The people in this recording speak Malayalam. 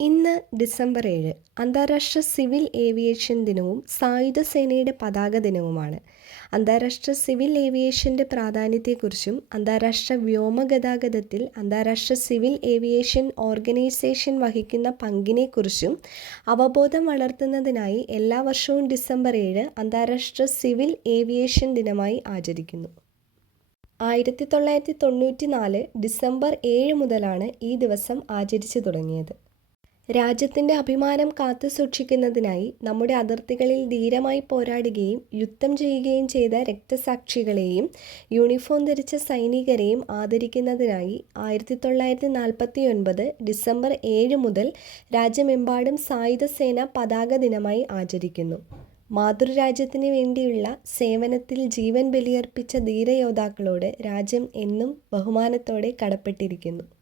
ഇന്ന് ഡിസംബർ ഏഴ് അന്താരാഷ്ട്ര സിവിൽ ഏവിയേഷൻ ദിനവും സായുധ സേനയുടെ പതാക ദിനവുമാണ്. അന്താരാഷ്ട്ര സിവിൽ ഏവിയേഷന്റെ പ്രാധാന്യത്തെക്കുറിച്ചും അന്താരാഷ്ട്ര വ്യോമഗതാഗതത്തിൽ അന്താരാഷ്ട്ര സിവിൽ ഏവിയേഷൻ ഓർഗനൈസേഷൻ വഹിക്കുന്ന പങ്കിനെക്കുറിച്ചും അവബോധം വളർത്തുന്നതിനായി എല്ലാ വർഷവും ഡിസംബർ ഏഴ് അന്താരാഷ്ട്ര സിവിൽ ഏവിയേഷൻ ദിനമായി ആചരിക്കുന്നു. ആയിരത്തി തൊള്ളായിരത്തി തൊണ്ണൂറ്റി നാല് ഡിസംബർ ഏഴ് മുതലാണ് ഈ ദിവസം ആചരിച്ചു തുടങ്ങിയത്. രാജ്യത്തിന്റെ അഭിമാനം കാത്തു സൂക്ഷിക്കുന്നതിനായി നമ്മുടെ അതിർത്തികളിൽ ധീരമായി പോരാടുകയും യുദ്ധം ചെയ്യുകയും ചെയ്ത രക്തസാക്ഷികളെയും യൂണിഫോം ധരിച്ച സൈനികരെയും ആദരിക്കുന്നതിനായി ആയിരത്തി തൊള്ളായിരത്തി നാൽപ്പത്തി ഒൻപത് ഡിസംബർ ഏഴ് മുതൽ രാജ്യമെമ്പാടും സായുധ സേന പതാക ദിനമായി ആചരിക്കുന്നു. മാതൃരാജ്യത്തിന് വേണ്ടിയുള്ള സേവനത്തിൽ ജീവൻ ബലിയർപ്പിച്ച ധീരയോദ്ധാക്കളോട് രാജ്യം എന്നും ബഹുമാനത്തോടെ കടപ്പെട്ടിരിക്കുന്നു.